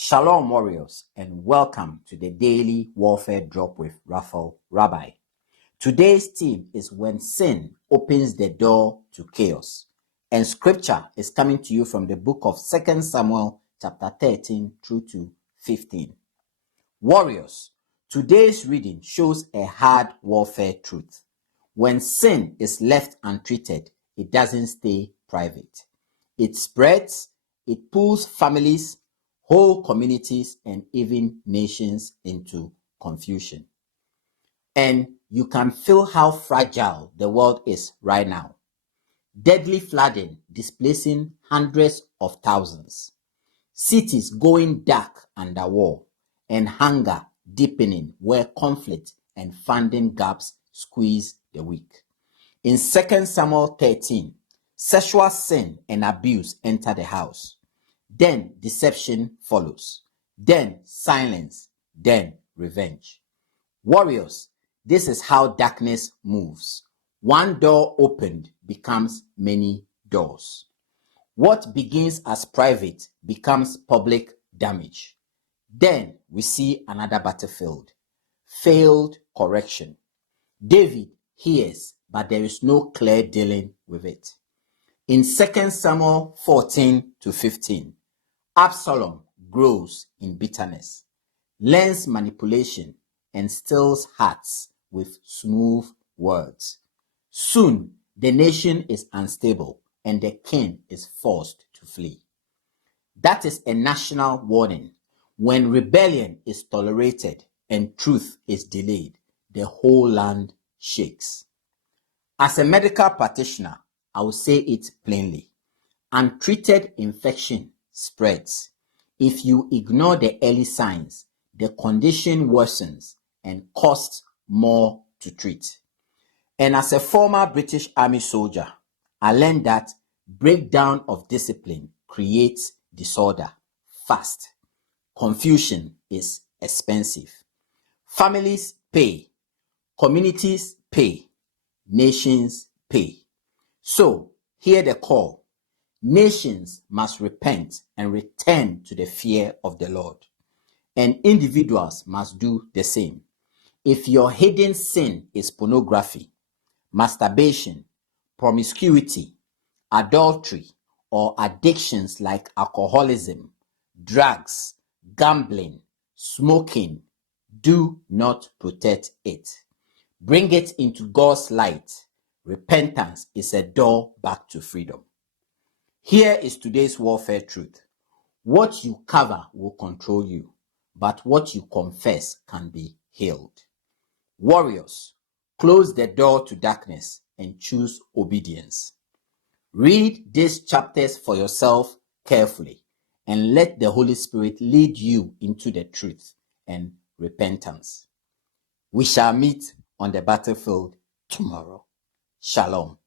Shalom, warriors, and welcome to the Daily Warfare Drop with Raphael Rabbi. Today's theme is when sin opens the door to chaos, and scripture is coming to you from the book of 2 Samuel chapter 13 through to 15. Warriors, today's reading shows a hard warfare truth. When sin is left untreated, it doesn't stay private. It spreads, it pulls families, whole communities, and even nations into confusion. And you can feel how fragile the world is right now. Deadly flooding displacing hundreds of thousands. Cities going dark under war, and hunger deepening where conflict and funding gaps squeeze the weak. In 2 Samuel 13, sexual sin and abuse enter the house. Then deception follows. Then silence. Then revenge. Warriors, this is how darkness moves. One door opened becomes many doors. What begins as private becomes public damage. Then we see another battlefield. Failed correction. David hears, but there is no clear dealing with it. In 2 Samuel 14 to 15, Absalom grows in bitterness, learns manipulation, and stills hearts with smooth words. Soon, the nation is unstable and the king is forced to flee. That is a national warning. When rebellion is tolerated and truth is delayed, the whole land shakes. As a medical practitioner, I will say it plainly. Untreated infection spreads. If you ignore the early signs, the condition worsens and costs more to treat. And as a former British Army soldier, I learned that breakdown of discipline creates disorder fast. Confusion is expensive. Families pay, communities pay, nations pay. So, hear the call. Nations must repent and return to the fear of the Lord. And individuals must do the same. If your hidden sin is pornography, masturbation, promiscuity, adultery, or addictions like alcoholism, drugs, gambling, smoking, do not protect it. Bring it into God's light. Repentance is a door back to freedom. Here is today's warfare truth. What you cover will control you, but what you confess can be healed. Warriors, close the door to darkness and choose obedience. Read these chapters for yourself carefully and let the Holy Spirit lead you into the truth and repentance. We shall meet on the battlefield tomorrow. Shalom.